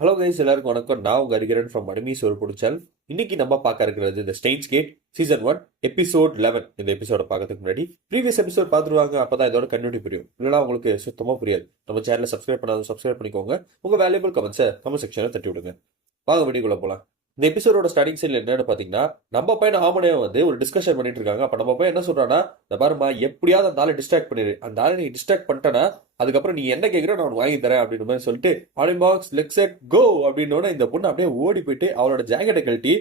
Hello guys, எல்லாருக்கும் வணக்கம். நான் உங்க ஹரிகரன் ஃப்ரம் மணிமீஸ் ஒரு புடிச்சல். இன்னைக்கு நம்ம பார்க்க இருக்கிறது இந்த ஸ்டெயின்ஸ் கேட் சீசன் 1 எபிசோட் 11. இந்த எபிசோட பார்க்கறதுக்கு முன்னாடி ப்ரீவியஸ் எபிசோட் பார்த்துருவாங்க, அப்பதான் இதோட கண்டினியூட்டி புரியும். இல்லைனா உங்களுக்கு சுத்தமா புரியாது. நம்ம சேனலை சப்ஸ்கிரைப் பண்ணாலும் சப்ஸ்கிரைப் பண்ணிக்கோங்க. உங்க வேல்யூபிள் கமெண்ட்ஸை கமெண்ட் செக்ஷன்ல தட்டி விடுங்க. வாங்க வீடியோக்குள்ள போலாம். இந்த எபிசோடோட ஸ்டார்டிங் சீன்ல என்னன்னு பாத்தீங்கன்னா, நம்ம பையன் ஆமனையும் வந்து ஒரு டிஸ்கஷன் பண்ணிட்டு இருக்காங்க. அப்ப நம்ம பையன் என்ன சொல்றான்னா, இந்த பாருமா எப்படியாவது அந்த ஆளை டிஸ்ட்ராக்ட் பண்ணிடு, அந்த ஆளை நீ டிஸ்ட்ராக்ட் பண்ணிட்டேன்னா அதுக்கப்புறம் நீ என்ன கேட்குற நான் வாங்கி தரேன் அப்படின்னு மாதிரி சொல்லிட்டு ஆலிம் பாக்ஸ் லெக் செட் கோ அப்படின்னு இந்த பொண்ணு அப்படியே ஓடி போயிட்டு அவளோட ஜாக்கெட்டை கழட்டி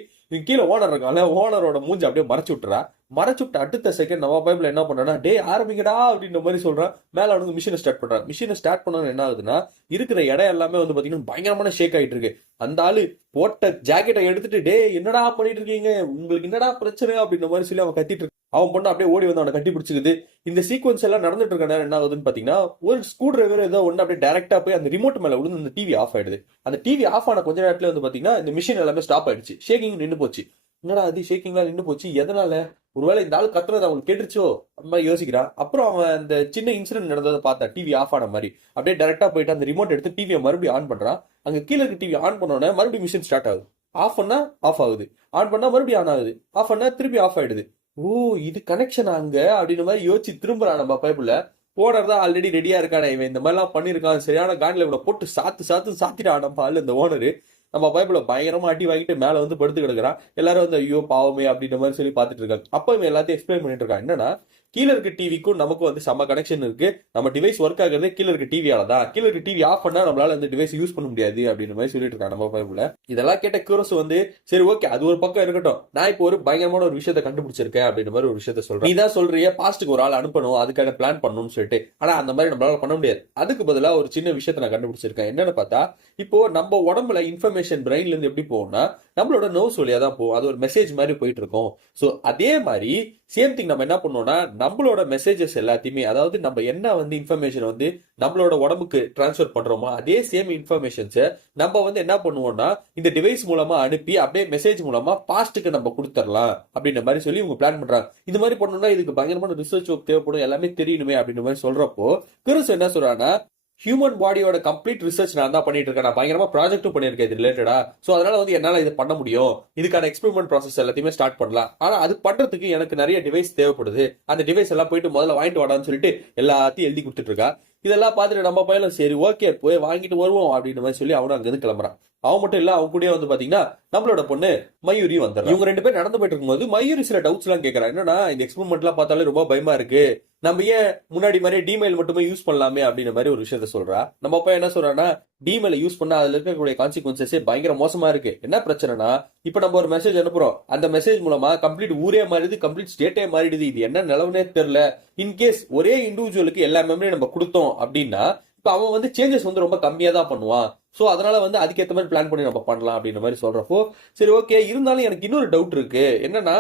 கீழே ஓனர் இருக்காங்க, ஓனரோட மூஞ்சி அப்படியே மறைச்சு விட்டுறா. மறைச்சு விட்டு அடுத்த செகண்ட் நம்ம பைபிள் என்ன பண்ணா, டே ஆரம்பிக்கடா அப்படின்ற மாதிரி சொல்றான். மேல அவனுக்கு மிஷினை ஸ்டார்ட் பண்றான். மிஷினை ஸ்டார்ட் பண்ணணும் என்ன ஆகுதுன்னா, இருக்கிற இடம் எல்லாமே வந்து பாத்தீங்கன்னா பயங்கரமான ஷேக் ஆயிட்டு இருக்கு. அந்த ஆளு போட்ட ஜாக்கெட்டை எடுத்துட்டு, டே என்னடா பண்ணிட்டு இருக்கீங்க, உங்களுக்கு என்னடா பிரச்சனை அப்படின்ற மாதிரி சொல்லி அவன் கத்திட்டு இருக்கு. அவன் பொண்ணு அப்படியே ஓடி வந்து அவனை கட்டி பிடிச்சிக்குது. இந்த சீக்வன்ஸ் எல்லாம் நடந்துட்டு இருக்க நேரம் என்ன ஆகுதுன்னு பாத்தீங்கன்னா, ஒரு ஸ்க்ரூ டிரைவர் ஏதோ ஒன்று அப்படியே டைரக்டா போய் அந்த ரிமோட் மேல விழுந்து அந்த டிவி ஆஃப் ஆயிடுது. அந்த டிவி ஆஃப் ஆன கொஞ்ச நேரத்துல வந்து பாத்தீங்கன்னா இந்த மிஷின் எல்லாமே ஸ்டாப் ஆயிடுச்சு. ஷேக்கிங் நின்று போச்சு. என்னடா அது ஷேக்கிங்லாம் நின்று போச்சு, எதனால? ஒருவேளை இந்த ஆள் கத்துறது அவங்களுக்கு கேட்டுச்சோ அந்த மாதிரி யோசிக்கிறான். அப்புறம் அவன் அந்த சின்ன இன்சிடென்ட் நடந்ததை பார்த்தா டிவி ஆஃப் ஆன மாதிரி அப்படியே டைரக்டா போயிட்டு அந்த ரிமோட் எடுத்து டிவியை மறுபடியும் ஆன் பண்றான். அங்க கீழே இருக்க டிவி ஆன் பண்ணோடனே மறுபடியும் மிஷின் ஸ்டார்ட் ஆகுது. ஆஃப் பண்ணா ஆஃப் ஆகுது, ஆன் பண்ணா மறுபடியும் ஆன் ஆகுது, ஆஃப் பண்ணா திருப்பி ஆஃப் ஆயிடுது. ஓ, இது கனெக்ஷன் அங்க அப்படின்னு மாதிரி யோசிச்சு திரும்புறான் நம்ம பைப்புல. ஓனர் தான் ஆல்ரெடி ரெடியா இருக்கானே, இவன் இந்த மாதிரிலாம் பண்ணிருக்கான், சரியான காண்டில் இவனை போட்டு சாத்திட்டான் நம்ம ஆளு. இந்த ஓனரு நம்ம பைப்புல பயங்கரமா அடி வாங்கிட்டு மேல வந்து படுத்து கிடக்குறான். எல்லாரும் வந்து ஐயோ பாவமே அப்படின்ற மாதிரி சொல்லி பாத்துட்டு இருக்காங்க. அப்ப இவன் எல்லாத்தையும் எக்ஸ்பிளைன் பண்ணிட்டு இருக்கான். என்னன்னா, கீழே இருக்க டிவிக்கும் நமக்கும் வந்து செம்ம கனெக்ஷன் இருக்கு. நம்ம டிவைஸ் ஒர்க் ஆகுறதே கீழே இருக்க டிவியால தான். கீழே இருக்க டிவி ஆஃப் பண்ணா நம்மளால அந்த டிவைஸ் யூஸ் பண்ண முடியாது அப்படின்ற மாதிரி சொல்லிட்டு இருக்கான் நம்ம பைப்புல. இதெல்லாம் கேட்ட கியூரஸ் வந்து, சரி ஓகே அது ஒரு பக்கம் இருக்கட்டும், நான் இப்போ ஒரு பயங்கரமான ஒரு விஷயத்த கண்டுபிடிச்சிருக்கேன் அப்படின்ற மாதிரி ஒரு விஷயத்த சொல்றேன். நீ தான் சொல்றிய பாஸ்ட்டுக்கு ஒரு ஆள் அனுப்பணும், அதுக்கான பிளான் பண்ணணும்னு சொல்லிட்டு. ஆனா அந்த மாதிரி நம்மளால பண்ண முடியாது. அதுக்கு பதிலா ஒரு சின்ன விஷயத்த நான் கண்டுபிடிச்சிருக்கேன். என்னன்னு பார்த்தா, இப்போ நம்ம உடம்புல இன்ஃபர்மேஷன் பிரெயின்ல இருந்து எப்படி போகும்னா, நம்மளோட நோஸ் வழியா தான் போகும். அது ஒரு மெசேஜ் மாதிரி போயிட்டு இருக்கும். ஸோ அதே மாதிரி சேம் திங் நம்ம என்ன பண்ணோம்னா, நம்மளோட மெசேஜஸ் எல்லாத்தையுமே, அதாவது நம்ம என்ன வந்து இன்ஃபர்மேஷன் வந்து நம்மளோட உடம்புக்கு டிரான்ஸ்ஃபர் பண்றோமோ அதே சேம் இன்ஃபர்மேஷன்ஸை நம்ம வந்து என்ன பண்ணுவோம்னா இந்த டிவைஸ் மூலமா அனுப்பி அப்படியே மெசேஜ் மூலமா பாஸ்ட்டுக்கு நம்ம கொடுத்துடலாம் அப்படின்ற மாதிரி சொல்லி இவங்க பிளான் பண்றாங்க. இந்த மாதிரி பண்ணணும்னா இதுக்கு பயங்கரமான ரிசர்ச் ஒர்க் தேவைப்படும், எல்லாமே தெரியணுமே அப்படின்ற மாதிரி சொல்றப்போ கிறிஸ் என்ன சொல்றாங்கன்னா, ஹியூமன் பாடியோட கம்ப்ளீட் ரிசர்ச் நான் தான் பண்ணிட்டு இருக்கேன், நான் பயங்கரமா ப்ராஜெக்டும் பண்ணியிருக்கேன் இது ரிலேட்டடா. ஸோ அதனால வந்து என்னால இது பண்ண முடியும், இதுக்கான எக்ஸ்பெரிமெண்ட் ப்ராசஸ் எல்லாத்தையுமே ஸ்டார்ட் பண்ணலாம். ஆனா அது பண்றதுக்கு எனக்கு நிறைய டிவைஸ் தேவைப்படுது, அந்த டிவைஸ் எல்லாம் போயிட்டு முதல்ல வாங்கிட்டு வாடான்னு சொல்லிட்டு எல்லாத்தையும் எழுதி கொடுத்துட்டு இருக்கா. இதெல்லாம் பார்த்துட்டு நம்ம பையனும் சரி ஓகே போய் வாங்கிட்டு வருவோம் அப்படின்னு மாதிரி சொல்லி அவனும் அங்கிருந்து கிளம்புறான். அவன் மட்டும் இல்ல, அவன் கூட வந்து பாத்தீங்கன்னா நம்மளோட பொண்ணு மயூரி வந்துடுறான். இவங்க ரெண்டு பேரும் நடந்து போயிட்டு இருக்கும்போது மயூரி சில டவுட்ஸ் எல்லாம் கேட்கறான். என்னன்னா, இந்த எக்ஸ்பெரிமெண்ட் எல்லாம் பார்த்தாலே ரொம்ப பயமா இருக்கு, நம்ம ஏன் முன்னாடி மாதிரி டிமெயில் மட்டுமே யூஸ் பண்ணலாமே அப்படின்ற மாதிரி ஒரு விஷயத்த சொல்றா. நம்ம அப்பா என்ன சொல்றான்னா, டிமெயில யூஸ் பண்ணா அதுல இருக்கக்கூடிய கான்சிக்வன்சஸே பயங்கர மோசமா இருக்கு. என்ன பிரச்சனைனா, இப்ப நம்ம ஒரு மெசேஜ் அனுப்புறோம், அந்த மெசேஜ் மூலமா கம்ப்ளீட் ஊரே மாறிடுது, கம்ப்ளீட் ஸ்டேட்டே மாறிடுது. இது என்ன நிலவுனே தெரியல. இன்கேஸ் ஒரே இண்டிவிஜுவலுக்கு எல்லா மெமரியும் நம்ம கொடுத்தோம் அப்படின்னா இப்ப அவன் வந்து சேஞ்சஸ் வந்து ரொம்ப கம்மியா தான் பண்ணுவான். சோ அதனால வந்து அதுக்கேற்ற மாதிரி பிளான் பண்ணி நம்ம பண்ணலாம் அப்படின்ற மாதிரி சொல்றப்போ, சரி ஓகே, இருந்தாலும் எனக்கு இன்னொரு டவுட் இருக்கு. என்னன்னா,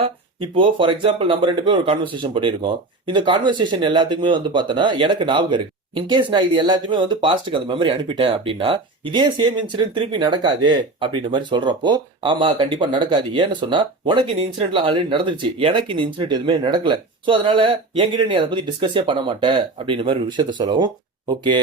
இப்போ ஃபார் எக்ஸாம்பிள் நம்ம ரெண்டு பேரும் ஒரு கான்வர்சேஷன் பண்ணியிருக்கோம். இந்த கான்வர்சேஷன் எல்லாத்துக்குமே வந்து பார்த்தோன்னா எனக்கு ஞாபகம் இருக்கு. இன்கேஸ் நான் இது எல்லாத்தையுமே வந்து பாஸ்ட்டுக்கு அந்த மெமரி அனுப்பிட்டேன் அப்படின்னா இதே சேம் இன்சிடென்ட் திருப்பி நடக்காது அப்படின்ற மாதிரி சொல்றப்போ, ஆமா கண்டிப்பா நடக்காது. ஏன்னு சொன்னா, உனக்கு இந்த இன்சிடென்ட்ல ஆல்ரெடி நடந்துருச்சு, எனக்கு இந்த இன்சிடென்ட் எதுவுமே நடக்கல. சோ அதனால என்கிட்ட நீ அதை பத்தி டிஸ்கஸே பண்ண மாட்டேன் அப்படின்ற மாதிரி ஒரு விஷயத்த சொல்லவும், ஓகே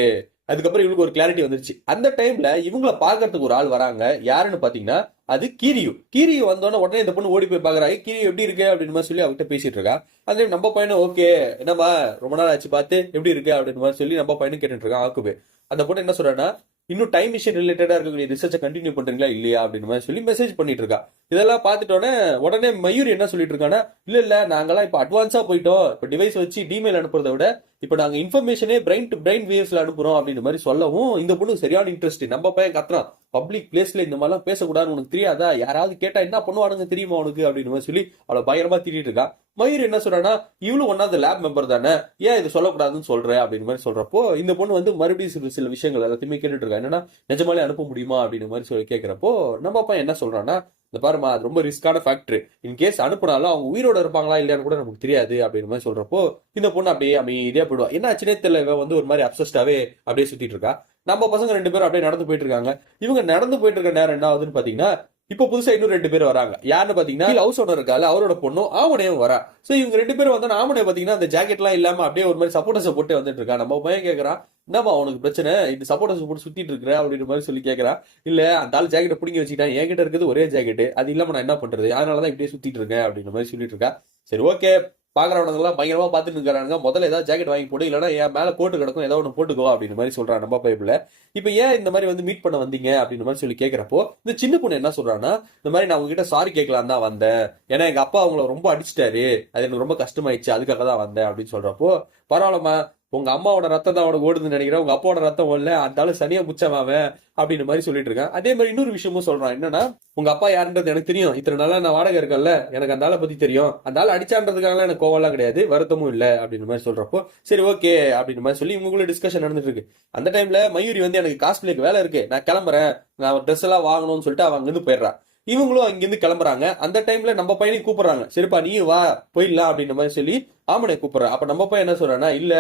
அதுக்கப்புறம் இவங்களுக்கு ஒரு கிளாரிட்டி வந்துருச்சு. அந்த டைம்ல இவங்கள பாக்குறதுக்கு ஒரு ஆள் வராங்க. யாருன்னு பாத்தீங்கன்னா அது கீரியு வந்தோடனே உடனே இந்த பொண்ணு ஓடி போய் பாக்குறாங்க. கீரியு எப்படி இருக்கு அப்படின்னு மாதிரி சொல்லி அவகிட்ட பேசிட்டு இருக்கா. அதே நம்ம பையனும் ஓகே என்னப்பா ரொம்ப நாள் ஆச்சு பார்த்து எப்படி இருக்கு அப்படின்னு மாதிரி சொல்லி நம்ம பையனும் கேட்டுட்டு இருக்கான். ஆக்குபே அந்த பொண்ணு என்ன சொல்றான்னா, இன்னும் டைம் மிஷின் ரிலேட்டடா இருக்கக்கூடிய ரிசர்ச்சை கண்டினியூ பண்றீங்களா இல்லையா அப்படின்னு மாதிரி சொல்லி மெசேஜ் பண்ணிட்டு இருக்கா. இதெல்லாம் பார்த்துட்டோன்னே உடனே மயூரி என்ன சொல்லிட்டு இருக்கான்னா, இல்ல நாங்கெல்லாம் இப்ப அட்வான்ஸா போயிட்டோம், இப்ப டிவைஸ் வச்சு டிமெயில் அனுப்புறதை விட இப்ப நாங்க இன்ஃபர்மேஷனே பிரெயின் டு பிரெயின் வேவ்ஸ்ல அனுப்புறோம் அப்படின்ற மாதிரி சொல்லவும், இந்த பொண்ணு சரியான இன்ட்ரெஸ்ட். நம்ம பையன் கத்துறான், பப்ளிக் பிளேஸ்ல இந்த மாதிரிலாம் பேசக்கூடாதுன்னு உனக்கு தெரியாதா, யாராவது கேட்டா என்ன பண்ணுவானுங்க தெரியுமா உனக்கு அப்படின்னு மாதிரி சொல்லி அவளை பயங்கரமா திட்டிட்டு இருக்கா. மயூர் என்ன சொல்றான்னா, இவளும் ஒன்னா அந்த லேப் மெம்பர் தானே, ஏன் இது சொல்லக்கூடாதுன்னு சொல்ற அப்படின்னு மாதிரி சொல்றப்போ, இந்த பொண்ணு வந்து மறுபடியும் சில விஷயங்கள் எல்லாத்தையுமே கேட்டுட்டு இருக்கா. என்னன்னா, நிஜமாலே அனுப்ப முடியுமா அப்படின்னு மாதிரி சொல்லி கேட்கிறப்போ, நம்ம பையன் என்ன சொல்றான்னா, இந்த பாருமா அது ரொம்ப ரிஸ்கான ஃபேக்டரி, இன்கேஸ் அனுப்புனாலும் அவங்க உயிரோட இருப்பாங்களா இல்லையான்னு கூட நமக்கு தெரியாது அப்படின்னு மாதிரி சொல்றப்போ, இந்த பொண்ணு அப்படியே அமைதியா போயிடுவா. என்ன ஆச்சுனே தெரியல, வந்து ஒரு மாதிரி அப்சஸ்டாவே அப்படியே சுத்திட்டு இருக்கா. நம்ம பசங்க ரெண்டு பேரும் அப்படியே நடந்து போயிட்டு இருக்காங்க. இவங்க நடந்து போயிட்டு இருக்க நேரம் என்ன ஆகுதுன்னு பாத்தீங்கன்னா, இப்போ புதுசா இன்னும் ரெண்டு பேர் வராங்க. யாருன்னு பாத்தீங்கன்னா, ஹவுஸ் ஓனர் இருக்கால அவரோட பொண்ணும் ஆமனையும் வரா. சோ இவங்க ரெண்டு பேரும் வந்து ஆமனை பாத்தீங்கன்னா அந்த ஜாக்கெட் எல்லாம் இல்லாம அப்படியே ஒரு மாதிரி சப்போர்ட்டஸை போட்டு வந்துட்டு இருக்கா. நம்ம பையன் கேட்கறான், என்னப்பா உனக்கு பிரச்சனை, இந்த சப்போர்ட்டர்ஸ் போட்டு சுத்திட்டு இருக்கிற அப்படின்ற மாதிரி சொல்லி கேட்கறான். இல்ல அந்த ஆள் ஜாக்கெட்டை பிடிங்கி வச்சுக்கிட்டான், என்கிட்ட இருக்கிறது ஒரே ஜாக்கெட், அது இல்லாம நான் என்ன பண்றது, அதனாலதான் இப்படியே சுத்திட்டு இருக்கேன் அப்படின்ற மாதிரி சொல்லிட்டு இருக்கா. சரி ஓகே, பாக்குறவனுங்க எல்லாம் பயங்கரமா பாத்துட்டு இருக்காங்க. முதல்ல ஏதாவது ஜாக்கெட் வாங்கி போடு, இல்லைன்னா என் மேல கோட்டு கிடக்கும், ஏதாவது ஒன்று போட்டுக்கோ அப்படின்ற மாதிரி சொல்றான் நம்ம பைப்ல. இப்ப ஏன் இந்த மாதிரி வந்து மீட் பண்ண வந்தீங்க அப்படின்ற மாதிரி சொல்லி கேட்கிறப்போ இந்த சின்ன பொண்ணு என்ன சொல்றான்னா, இந்த மாதிரி நான் உங்ககிட்ட சாரி கேட்கலாம் தான் வந்தேன், ஏன்னா எங்க அப்பா அவங்கள ரொம்ப அடிச்சிட்டாரு, அது எனக்கு ரொம்ப கஷ்டமாயிடுச்சு, அதுக்காக தான் வந்தேன் அப்படின்னு சொல்றப்போ, பரவாயில்லம்மா, உங்க அம்மாவோட ரத்தம் தான் அவனுக்கு ஓடுதுன்னு நினைக்கிறேன், உங்க அப்பாவோட ரத்தம் ஓடல, அந்த ஆளு சனியா புச்சமாவன் அப்படின்னு மாதிரி சொல்லிட்டு இருக்கான். அதே மாதிரி இன்னொரு விஷயமும் சொல்றான், என்னன்னா உங்க அப்பா யாருன்றது எனக்கு தெரியும், இத்தனை நாளா நான் வாடகை இருக்கேன்ல, எனக்கு அந்த ஆளை பத்தி தெரியும், அந்த ஆள் அடிச்சான்றதுக்காக எனக்கு கோவம்லாம் கிடையாது, வருத்தமும் இல்லை அப்படின்னு மாதிரி சொல்றப்போ சரி ஓகே அப்படின்னு மாதிரி சொல்லி இவங்களுக்குள்ள டிஸ்கஷன் நடந்துட்டு இருக்கு. அந்த டைம்ல மயூரி வந்து எனக்கு காஸ்ட்லிக்கு வேலை இருக்கு, நான் கிளம்புறேன், நான் ட்ரெஸ் எல்லாம் வாங்கணும்னு சொல்லிட்டு அவங்க அங்கிருந்து போயிடுறா. இவங்களும் அங்கிருந்து கிளம்புறாங்க. அந்த டைம்ல நம்ம பையனையும் கூப்பிடுறாங்க, சரிப்பா நீ வா போயிடலாம் அப்படின்ற மாதிரி சொல்லி ஆமனை கூப்பிடுறா. அப்ப நம்ம பையன் என்ன சொல்றான்னா, இல்ல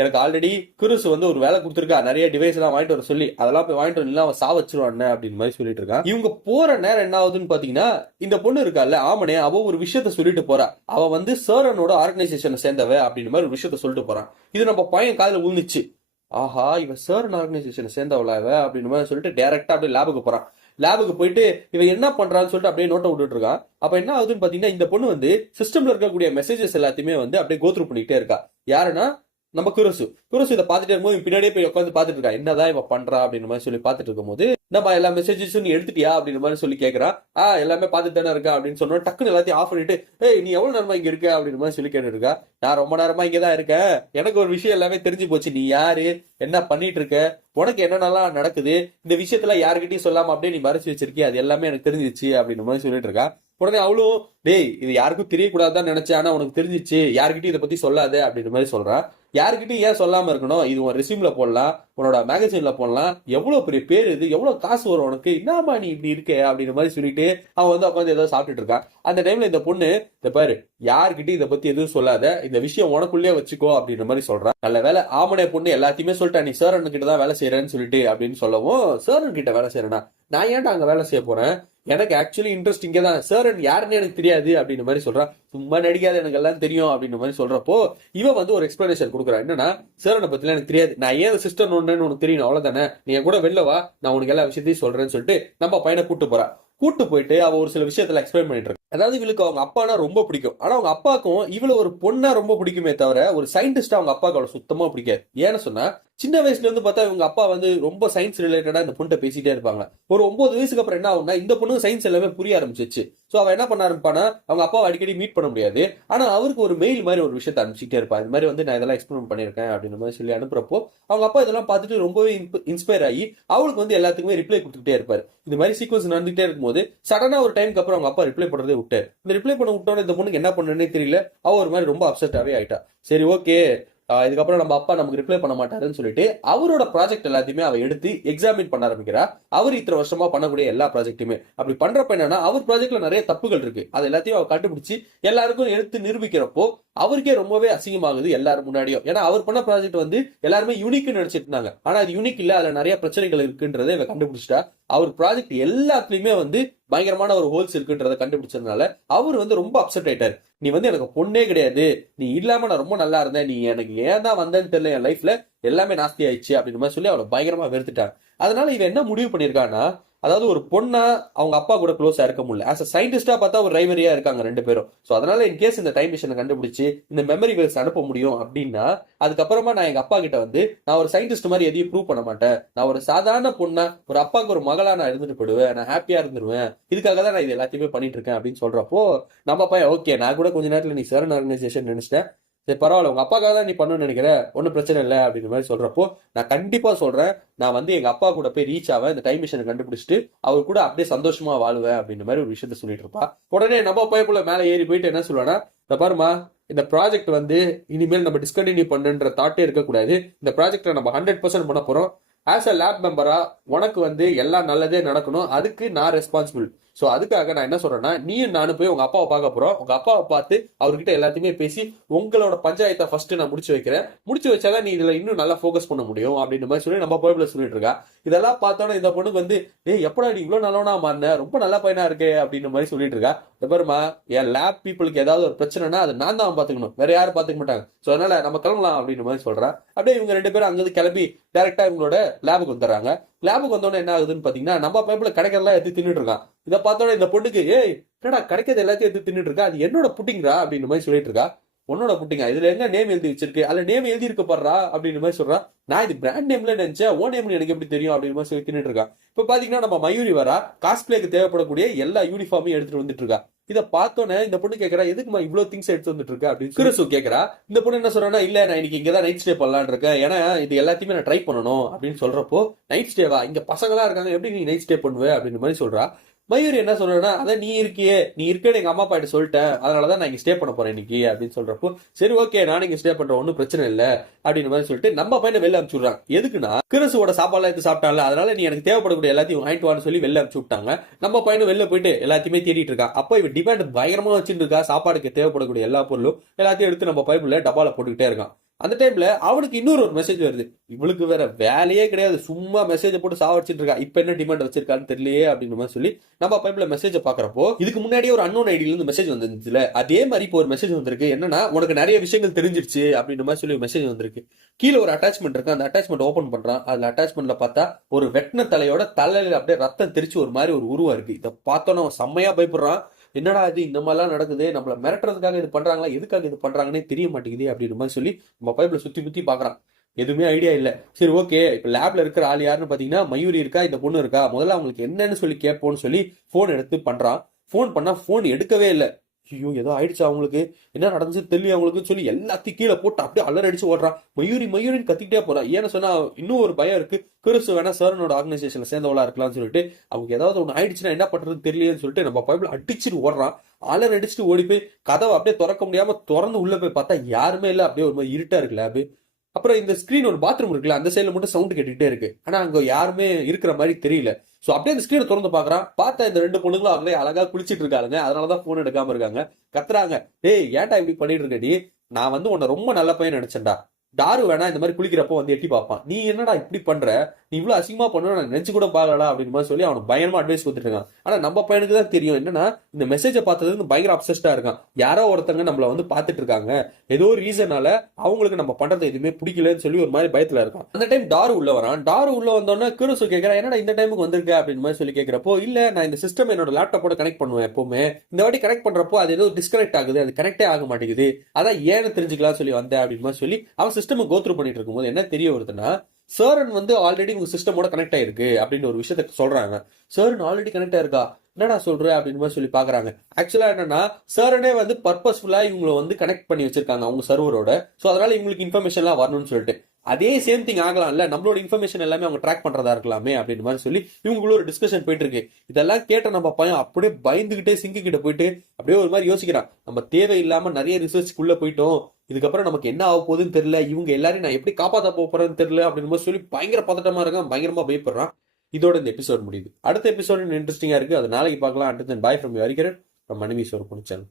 எனக்கு ஆல்ரெடி குருசு வந்து ஒரு வேலை கொடுத்துருக்கா, நிறைய டிவைஸ் எல்லாம் வாங்கிட்டு வர சொல்லி, அதெல்லாம் போய் வாங்கிட்டு வரல, அவன் சாவச்சிருவான் அப்படின்னு மாதிரி சொல்லிட்டு இருக்கான். இவங்க போற நேரம் என்ன ஆகுதுன்னு பாத்தீங்கன்னா, இந்த பொண்ணு இருக்கால ஆமனே, அவ ஒரு விஷயத்த சொல்லிட்டு போறா. அவ வந்து சரணோட ஆர்கனைசேஷனை சேர்ந்தவ அப்படின்னு மாதிரி ஒரு விஷயத்த சொல்லிட்டு போறான். இது நம்ம பையன் காதுல விழுந்துச்சு. ஆஹா, இவன் சரண் ஆர்கனைசேஷனை சேர்ந்தவளா இவ அப்படின்னு மாதிரி சொல்லிட்டு டைரக்டா அப்படியே லேபுக்கு போறான். லேபுக்கு போயிட்டு இவன் என்ன பண்றான்னு சொல்லிட்டு அப்படியே நோட்டை விட்டுட்டு இருக்கான். அப்ப என்ன ஆகுதுன்னு பாத்தீங்கன்னா, இந்த பொண்ணு வந்து சிஸ்டம்ல இருக்கக்கூடிய மெசேஜஸ் எல்லாத்தையுமே வந்து அப்படியே கோத்ரூ பண்ணிட்டே இருக்கா. யாருன்னா நம்ம குருசு இதை பார்த்துட்டே இருக்கும்போது பின்னாடியே போய் உட்காந்து பார்த்துட்டு இருக்கா, என்னதான் இவ பண்றா அப்படின்னு மாதிரி சொல்லி பார்த்துட்டு இருக்கும் போது, நம்ம எல்லா மெசேஜஸும் நீ எடுத்துட்டியா அப்படின்னு மாதிரி சொல்லி கேட்கறா. எல்லாமே பார்த்துட்டு தானே இருக்கா அப்படின்னு சொன்னா டக்குன்னு எல்லாத்தையும் ஆஃப் பண்ணிட்டு, ஏய் நீ எவ்வளவு நேரமா இங்க இருக்க அப்படின்னு மாதிரி சொல்லி கேட்டு இருக்கா. நான் ரொம்ப நேரமா இங்கதான் இருக்கேன், எனக்கு ஒரு விஷயம் எல்லாமே தெரிஞ்சு போச்சு, நீ யாரு, என்ன பண்ணிட்டு இருக்க, உனக்கு என்னென்னலாம் நடக்குது, இந்த விஷயத்துல யாருக்கிட்டையும் சொல்லாம அப்படியே நீ மறைச்சு வச்சிருக்கிய, அது எல்லாமே எனக்கு தெரிஞ்சிச்சு அப்படின்னு மாதிரி சொல்லிட்டு இருக்கா. உடனே அவளும், டேய் இது யாருக்கும் தெரியக்கூடாதுதான் நினைச்சேன், ஆனா உனக்கு தெரிஞ்சிச்சு, யாருக்கிட்டையும் இதை பத்தி சொல்லாத அப்படின்ற மாதிரி சொல்றான். யாருக்கிட்டையும் ஏன் சொல்லாம இருக்கணும், இது உன் ரெசியூம்ல போடலாம், உன்னோட மேகசின்ல போடலாம், எவ்வளவு பெரிய பேர் இது, எவ்வளவு காசு வரும் உனக்கு, என்னமா நீ இப்படி இருக்க அப்படின்ற மாதிரி சொல்லிட்டு அவன் வந்து உட்காந்து ஏதோ சாப்பிட்டுட்டு இருக்கான். அந்த டைம்ல இந்த பொண்ணு, இந்த பாரு யாருக்கிட்டையும் இதை பத்தி எதுவும் சொல்லாத, இந்த விஷயம் உனக்குள்ளே வச்சுக்கோ அப்படின்ற மாதிரி சொல்றான். நல்ல வேலை ஆமனே பொண்ணு எல்லாத்தையுமே சொல்லிட்டா, நீ சரண் கிட்ட தான் வேலை செய்யறேன்னு சொல்லிட்டு அப்படின்னு சொல்லவும், சரண் கிட்ட வேலை செய்யறேன்னா நான் ஏன்டா அங்க வேலை செய்ய போறேன், எனக்கு ஆக்சுவலி இன்ட்ரெஸ்ட் இங்கே தான், சரண் யாருன்னு எனக்கு தெரியாது அப்படின்னு மாதிரி சொல்றான். சும்மா நடிக்காத, எனக்கு எல்லாம் தெரியும் அப்படின்னு மாதிரி சொல்றப்போ இவன் வந்து ஒரு எக்ஸ்பிளனேஷன் கொடுக்குறான். என்னன்னா, சரணை பத்திலாம் எனக்கு தெரியாது, நான் ஏன் சிஸ்டர் ஒன்றுன்னு உனக்கு தெரியும் அவ்வளவுதானே, நீ கூட வெளில வா, நான் உனக்கு எல்லா விஷயத்தையும் சொல்றேன்னு சொல்லிட்டு நம்ம பையனை கூட்டு போறா. கூட்டு போயிட்டு அவ ஒரு சில விஷயத்துல எக்ஸ்பிளைன் பண்ணிட்டு இருக்கா. அதாவது இவளுக்கு அவங்க அப்பானா ரொம்ப பிடிக்கும், ஆனா அவங்க அப்பாக்கும் இவ்வளவு ஒரு பொண்ணா ரொம்ப பிடிக்குமே தவிர ஒரு சயின்டிஸ்டா அவங்க அப்பாவுக்கு அவளை சுத்தமா பிடிக்காது. ஏன்னு சொன்னா, சின்ன வயசுல இருந்து பார்த்தா இவங்க அப்பா வந்து ரொம்ப சயின்ஸ் ரிலேட்டடா இந்த பொண்ணை பேசிட்டே இருப்பாங்க. ஒரு 9 வயசுக்கு அப்புறம் என்ன ஆகும்னா, இந்த பொண்ணு சயின்ஸ் எல்லாமே புரிய ஆரம்பிச்சிச்சு. சோ அவ என்ன பண்ண ஆரம்பிப்பானா, அவங்க அப்பாவை அடிக்கடி மீட் பண்ண முடியாது, ஆனா அவருக்கு ஒரு மெயில் மாதிரி ஒரு விஷயத்தை அனுப்பிச்சிட்டே இருப்பா. இந்த மாதிரி வந்து நான் இதெல்லாம் எக்ஸ்பிளைன் பண்ணிருக்கேன் அப்படின்னு மாதிரி சொல்லி அனுப்புறப்போ அவங்க அப்பா இதெல்லாம் பார்த்துட்டு ரொம்பவே இன்ஸ்பயர் ஆகி அவளுக்கு வந்து எல்லாத்துக்குமே ரிப்ளை கொடுத்துட்டே இருப்பாரு. இந்த மாதிரி சீக்வன்ஸ் நடந்துகிட்டே இருக்கும்போது சடனா ஒரு டைமுக்கு அப்புறம் அவங்க அப்பா ரிப்ளை பண்றதே விட்டு, இந்த ரிப்ளை பண்ண விட்டோட இந்த பொண்ணுக்கு என்ன பண்ணனே தெரியல, அவ ஒரு மாதிரி ரொம்ப அப்செட்டாவே ஆயிட்டா. சரி ஓகே, இதுக்கப்புறம் நம்ம அப்பா நமக்கு ரிப்ளை பண்ண மாட்டாருன்னு சொல்லிட்டு அவரோட ப்ராஜெக்ட் எல்லாத்தையுமே அவ எடுத்து எக்ஸாமின் பண்ண ஆரம்பிக்கிறா. அவர் இத்தனை வருஷமா பண்ணக்கூடிய எல்லா ப்ராஜெக்ட்டுமே அப்படி பண்றப்ப என்னன்னா, அவர் ப்ராஜெக்ட்ல நிறைய தப்புகள் இருக்கு, அது எல்லாத்தையும் அவ கண்டுபிடிச்சு எல்லாருக்கும் எடுத்து நிரூபிக்கிறப்போ அவருக்கே ரொம்பவே அசிங்கமாகுது எல்லாரும் முன்னாடியும். ஏன்னா அவர் பண்ண ப்ராஜெக்ட் வந்து எல்லாருமே யூனிக்னு நினைச்சிட்டு இருந்தாங்க, ஆனா அது யூனிக் இல்ல, அதுல நிறைய பிரச்சனைகள் இருக்குன்றதை இவ கண்டுபிடிச்சிட்டா. அவர் ப்ராஜெக்ட் எல்லாத்துலயுமே வந்து பயங்கரமான ஒரு ஹோல்ஸ் இருக்குன்றதை கண்டுபிடிச்சதுனால அவர் வந்து ரொம்ப அப்செட் ஆயிட்டார். நீ வந்து எனக்கு பொண்ணே கிடையாது, நீ இல்லாம நான் ரொம்ப நல்லா இருந்தேன், நீ எனக்கு ஏன் தான் வந்தேன்னு தெரியல, என் லைஃப்ல எல்லாமே நாஸ்தி ஆயிடுச்சு அப்படின்னு மாதிரி சொல்லி அவளை பயங்கரமா வெறுத்துட்டாங்க. அதனால இவன் என்ன முடிவு பண்ணிருக்கான்னா, அதாவது ஒரு பொண்ணா அவங்க அப்பா கூட க்ளோஸா இருக்க முடியல, ஆஸ் அ சயின்டிஸ்டா பார்த்தா ஒரு ரைவரியா இருக்காங்க ரெண்டு பேரும். ஸோ அதனால இன் கேஸ் இந்த டைம் மிஷினை கண்டுபிடிச்சு இந்த மெமரி வேவ்ஸ் அனுப்ப முடியும் அப்படின்னா, அதுக்கப்புறமா நான் எங்க அப்பா கிட்ட வந்து நான் ஒரு சயின்டிஸ்ட் மாதிரி எதையும் ப்ரூவ் பண்ண மாட்டேன், நான் ஒரு சாதாரண பொண்ணா ஒரு அப்பாவுக்கு ஒரு மகளா நான் இருந்துட்டு போயிடுவேன், நான் ஹாப்பியா இருந்துருவேன், இதுக்காக தான் நான் இது எல்லாத்தையுமே பண்ணிட்டு இருக்கேன் அப்படின்னு சொல்றப்போ நம்ம பையன், ஓகே நான் கூட கொஞ்ச நேரத்தில் நீ சரண் ஆர்கனைசேஷன் நினைச்சிட்டேன், சரி பரவாயில்ல, உங்க அப்பாக்காக தான் நீ பண்ணணும்னு நினைக்கிறேன், ஒன்றும் பிரச்சனை இல்லை அப்படின்ற மாதிரி சொல்றப்போ நான் கண்டிப்பா சொல்றேன், நான் வந்து எங்க அப்பா கூட போய் ரீச் ஆவேன், இந்த டைம் மிஷினை கண்டுபிடிச்சிட்டு அவர் கூட அப்படியே சந்தோஷமா வாழுவேன் அப்படின்ற மாதிரி ஒரு விஷயத்த சொல்லிட்டு இருப்பா. உடனே நம்ம பையக்குள்ள மேலே ஏறி போயிட்டு என்ன சொல்லுவானா, இந்த பாருமா, இந்த ப்ராஜெக்ட் வந்து இனிமேல் நம்ம டிஸ்கண்டினியூ பண்ணுன்ற தாட்டே இருக்கக்கூடாது, இந்த ப்ராஜெக்டை நம்ம 100% பண்ண போறோம், ஆஸ் அ லேப் மெம்பரா உனக்கு வந்து எல்லாம் நல்லதே நடக்கணும், அதுக்கு நான் ரெஸ்பான்சிபிள், ஸோ அதுக்காக நான் என்ன சொல்றேன்னா, நீயும் நானும் போய் உங்க அப்பாவை பார்க்க போறோம். உங்க அப்பாவை பார்த்து அவர்கிட்ட எல்லாத்தையுமே பேசி உங்களோட பஞ்சாயத்தை ஃபர்ஸ்ட் நான் முடிச்சு வைக்கிறேன். முடிச்சு வச்சாதான் நீ இதுல இன்னும் நல்லா ஃபோக்கஸ் பண்ண முடியும் அப்படின்ற மாதிரி சொல்லி நம்ம பைபிள்ல சொல்லிட்டு இருக்கா. இதெல்லாம் பார்த்தோன்னா இந்த பொண்ணுக்கு வந்து, ஏய் எப்படா நீ இவ்வளவு நல்லவனா மாறின, ரொம்ப நல்ல பையனா இருக்கே அப்படின்ற மாதிரி சொல்லிட்டு இருக்கா. பாருமா, என் லேப் பீப்புளுக்கு ஏதாவது ஒரு பிரச்சனைனா அது நான் தான் பாத்துக்கணும், வேற யாரும் பாத்துக்க மாட்டாங்க. சோ அதனால நம்ம கிளம்பலாம் அப்படின்ற மாதிரி சொல்றா. அப்படியே இவங்க 2 பேரும் அங்கிருந்து கிளம்பி டைரக்டா இவங்களோட லேபுக்கு வந்துடுறாங்க. லேபுக்கு வந்தோடனே என்ன ஆகுதுன்னு பாத்தீங்கன்னா, நம்ம பைப்புல கிடைக்கிறதெல்லாம் எடுத்து தின்னுட்டு இருக்கான். இதை பார்த்தோட இந்த பொண்ணுக்கு, ஏய் என்னடா கிடைக்கிறது எல்லாத்தையும் எடுத்து தின்னுட்டு இருக்கா, அது என்னோட புட்டிங்கிறா அப்படின்ற மாதிரி சொல்லிட்டு இருக்கா. உன்னோட புட்டிங்க, இதுல எங்க நேம் எழுதி வச்சிருக்கு, அதுல நேம் எழுதி இருக்க பாடுறா அப்படின்ற மாதிரி சொல்றா. நான் இது பிராண்ட் நேம்ல நினைச்சேன், ஓ நேம்னு எனக்கு எப்படி தெரியும் அப்படின்ற மாதிரி சொல்லி தின்னுட்டு இருக்கா. இப்ப பாத்தீங்கன்னா நம்ம மயூரி வரா, காஸ்பிளேக்கு தேவைப்படக்கூடிய எல்லா யூனிஃபார்மையும் எடுத்துட்டு வந்துட்டு இருக்கா. இதை பார்த்தோன்னே இந்த பொண்ணு கேட்கறா, எதுக்குமா இவ்வளவு திங்ஸ் எடுத்து வந்துட்டு இருக்கா அப்படின்னு கிறிசு கேட்கறா. இந்த பொண்ணு என்ன சொல்றான்னா, இல்ல நான் இன்னைக்கு இங்கதான் நைட் ஸ்டே பண்ணலான்னு இருக்கேன், ஏன்னா இது எல்லாத்தையுமே நான் ட்ரை பண்ணணும் அப்படின்னு சொல்றப்போ, நைட் ஸ்டேவா, இங்க பசங்களா இருக்காங்க, எப்படி நீ நைட் ஸ்டே பண்ணுவ அப்படின்ற மாதிரி சொல்றா. மயூரி என்ன சொல்றேன்னா, அதான் நீ இருக்கியே, நீ இருக்கேன்னு எங்க அம்மா அப்பா கிட்ட சொல்லிட்டேன், அதனாலதான் நான் இங்க ஸ்டே பண்ண போறேன் இன்னைக்கு அப்படின்னு சொல்றப்போ, சரி ஓகே நானும் இங்க ஸ்டே பண்றேன், ஒன்னும் பிரச்சனை இல்ல அப்படின்ற மாதிரி சொல்லிட்டு நம்ம பையனை வெளில அனுப்பிச்சு விடுறாங்க. எதுக்குன்னா, கிறிசுவோட சாப்பாடுலாம் எடுத்து சாப்பிட்டான்ல, அதனால நீ எனக்கு தேவைப்படக்கூடிய எல்லாத்தையும் வாங்கிட்டு வான்னு சொல்லி வெளில அனுப்பிச்சு விட்டாங்க. நம்ம பையனும் வெளில போயிட்டு எல்லாத்தையுமே தேடிட்டு இருக்கான். அப்போ இவன் டிமாண்ட் பயங்கரமா வச்சுட்டு இருக்கா, சாப்பாடுக்கு தேவைப்படக்கூடிய எல்லா பொருளும் எல்லாத்தையும் எடுத்து நம்ம பைப்புல டப்பால போட்டுக்கிட்டே இருக்கான். அந்த டைம்ல அவனுக்கு இன்னொரு ஒரு மெசேஜ் வருது. இவளுக்கு வேற வேலையே கிடையாது, சும்மா மெசேஜ் போட்டு சாவடிச்சிட்டு இருக்கா. இப்ப என்ன டிமாண்ட் வச்சிருக்கான்னு தெரியலையே அப்படின்ற மாதிரி சொல்லி நம்ம பைப்ல மெசேஜ் பாக்குறப்போ, இதுக்கு முன்னாடியே ஒரு அன்னோன் ஐடியில இருந்து மெசேஜ் வந்துருந்துச்சுல, அதே மாதிரி இப்போ ஒரு மெசேஜ் வந்திருக்கு. என்னன்னா, உனக்கு நிறைய விஷயங்கள் தெரிஞ்சிருச்சு அப்படின்ற மாதிரி சொல்லி மெசேஜ் வந்திருக்கு. கீழே ஒரு அட்டாச்மெண்ட் இருக்கு, அந்த அட்டாச்மெண்ட் ஓபன் பண்றான். அதுல அட்டாச்மெண்ட்ல பார்த்தா ஒரு வெட்டின தலையோட தலையில அப்படியே ரத்தம் தெரிச்சு ஒரு மாதிரி ஒரு உருவம் இருக்கு. இதை பார்த்தோன்னா செம்மையா பயப்படுறான். என்னடா இது இந்த மாதிரிலாம் நடக்குது, நம்மள மிரட்டுறதுக்காக இது பண்றாங்களா, எதுக்காக இது பண்றாங்கன்னே தெரிய மாட்டேங்குது அப்படின்ற மாதிரி சொல்லி நம்ம பைப்ல சுத்தி பாக்குறான். எதுவுமே ஐடியா இல்ல. சரி ஓகே, இப்ப லேப்ல இருக்கிற ஆள் யாருன்னு பாத்தீங்கன்னா மயூரி இருக்கா, இந்த பொண்ணு இருக்கா. முதல்ல அவங்களுக்கு என்னன்னு சொல்லி கேட்போம்னு சொல்லி போன் எடுத்து பண்றான். போன் பண்ணா போன் எடுக்கவே இல்லை. ஐயோ ஏதோ ஆயிடுச்சு, அவங்களுக்கு என்ன நடந்துச்சு தெரியல அவங்களுக்கு சொல்லி எல்லாத்தையும் கீழே போட்டு அப்படியே அலர் அடிச்சு ஓடுறான். மயூரின்னு கத்திக்கிட்டே போறான். ஏன்னு சொன்னா இன்னும் ஒரு பயம் இருக்கு, கிறிஸ்து வேணா சாரனோட ஆர்கனைசேஷன்ல சேர்ந்தவளா இருக்கலாம்னு சொல்லிட்டு, அவங்க ஏதாவது ஒன்று ஆயிடுச்சுன்னா என்ன பண்றதுன்னு தெரியலன்னு சொல்லிட்டு நம்ம பைபிள் அடிச்சுட்டு ஓடுறான். அலர் அடிச்சுட்டு ஓடி போய் கதவை அப்படியே திறக்க முடியாம திறந்து உள்ள போய் பார்த்தா யாருமே இல்லை, அப்படியே ஒரு மாதிரி இருட்டா இருக்கு லேபு. அப்புறம் இந்த ஸ்கிரீன் ஒரு பாத்ரூம் இருக்குல்ல, அந்த சைட்ல மட்டும் சவுண்ட் கேட்டுக்கிட்டே இருக்கு. ஆனா அங்க யாருமே இருக்கிற மாதிரி தெரியல. சோ அப்படியே அந்த ஸ்கிரீனை திறந்து பாக்குறான். பார்த்தா இந்த 2 பொண்ணுங்களும் அவங்களே அழகா குளிச்சிட்டு இருக்காங்க. அதனாலதான் போன் எடுக்காம இருக்காங்க. கத்துறாங்க, டேய் ஏன்டா இப்படி பண்ணிட்டு இருக்கடி, நான் வந்து உன்னை ரொம்ப நல்ல பையன் நினைச்சேன்டா. டாரு வேணா இந்த மாதிரி குளிக்கிறப்போ வந்து எட்டி பார்ப்பான், நீ என்னடா இப்படி பண்ற, நீ இவ்வளவு அசிங்கமா பண்ணு நான் நினைச்சு கூட பாக்கலடா அப்படின்னு மாதிரி சொல்லி அவனுக்கு பயங்கரமா அட்வைஸ் கொடுத்துட்டு இருக்கான். ஆனா நம்ம பையனுக்கு தான் தெரியும் என்னன்னா, இந்த மெசேஜை பார்த்தது பயங்கர அப்சஸ்டா இருக்கான். யாரோ ஒருத்தங்க நம்மள வந்து பாத்துட்டு இருக்காங்க, ஏதோ ஒரு ரீசனால அவங்களுக்கு நம்ம பண்றது எதுவுமே பிடிக்கலன்னு சொல்லி ஒரு மாதிரி பயத்துல இருக்கான். அந்த டைம் டாரு உள்ள வரான். டாரு உள்ள வந்தோன்னா கிறிஸ்து கேட்கறான், என்னடா இந்த டைமுக்கு வந்திருக்க அப்படின்னு மாதிரி சொல்லி கேட்கிறப்போ, இல்ல நான் இந்த சிஸ்டம் என்னோட லேப்டாப்போட கனெக்ட் பண்ணுவேன் எப்பவுமே, இந்த வாட்டி கனெக்ட் பண்றப்போ அது ஏதோ டிஸ்கனெக்ட் ஆகுது, அது கனெக்டே ஆக மாட்டேங்குது, அதான் ஏன்னு தெரிஞ்சுக்கலாம் சொல்லி வந்தேன் அப்படின்னு மாதிரி சொல்லி அவன் சிஸ்டம் கோத்ரூ பண்ணிட்டு இருக்கும்போது என்ன தெரிய வருதுன்னா, சர்ன் வந்து ஆல்ரெடி உங்க சிஸ்டமோட கனெக்ட் ஆயிருக்கு அப்படின்னு ஒரு விஷயத்த சொல்றாங்க. சர்ன் ஆல்ரெடி கனெக்ட் ஆயிருக்கா, என்னடா சொல்ற அப்படின்னு மாதிரி சொல்லி பாக்குறாங்க. ஆக்சுவலா என்னன்னா, சர்னே வந்து பர்பஸ்ஃபுல்லா இவங்களை வந்து கனெக்ட் பண்ணி வச்சிருக்காங்க அவங்க சர்வரோட. சோ அதனால இவங்களுக்கு இன்ஃபர்மேஷன் எல்லாம் வரணும்னு சொல்லிட்டு, அதே சேம் திங் ஆகலாம்ல, நம்மளோட இன்ஃபர்மேஷன் எல்லாமே அவங்க ட்ராக் பண்றதா இருக்கலாமே அப்படின்னு மாதிரி சொல்லி இவங்களும் ஒரு டிஸ்கஷன் போயிட்டு இருக்கு. இதெல்லாம் கேட்ட நம்ம பையன் அப்படியே பயந்துகிட்டே சிங்கு கிட்ட போயிட்டு அப்படியே ஒரு மாதிரி யோசிக்கிறான். நம்ம தேவையில்லாம நிறைய ரிசர்ச்க்குள்ள போயிட்டோம், இதுக்கப்புறம் நமக்கு என்ன ஆக போகுதுன்னு தெரியல, இவங்க எல்லாரையும் நான் எப்படி காப்பாற்ற போறேன்னு தெரியல அப்படின்னு சொல்லி பயங்கர பதட்டமா இருக்கான், பயங்கரமா பயப்படுறான். இதோட இந்த எபிசோட் முடியுது. அடுத்த எபிசோட் இன்ட்ரெஸ்டிங்கா இருக்கு, அது நாளைக்கு பார்க்கலாம். அடுத்த boy from you Hariharan from Manimesh ஒரு சேனல்.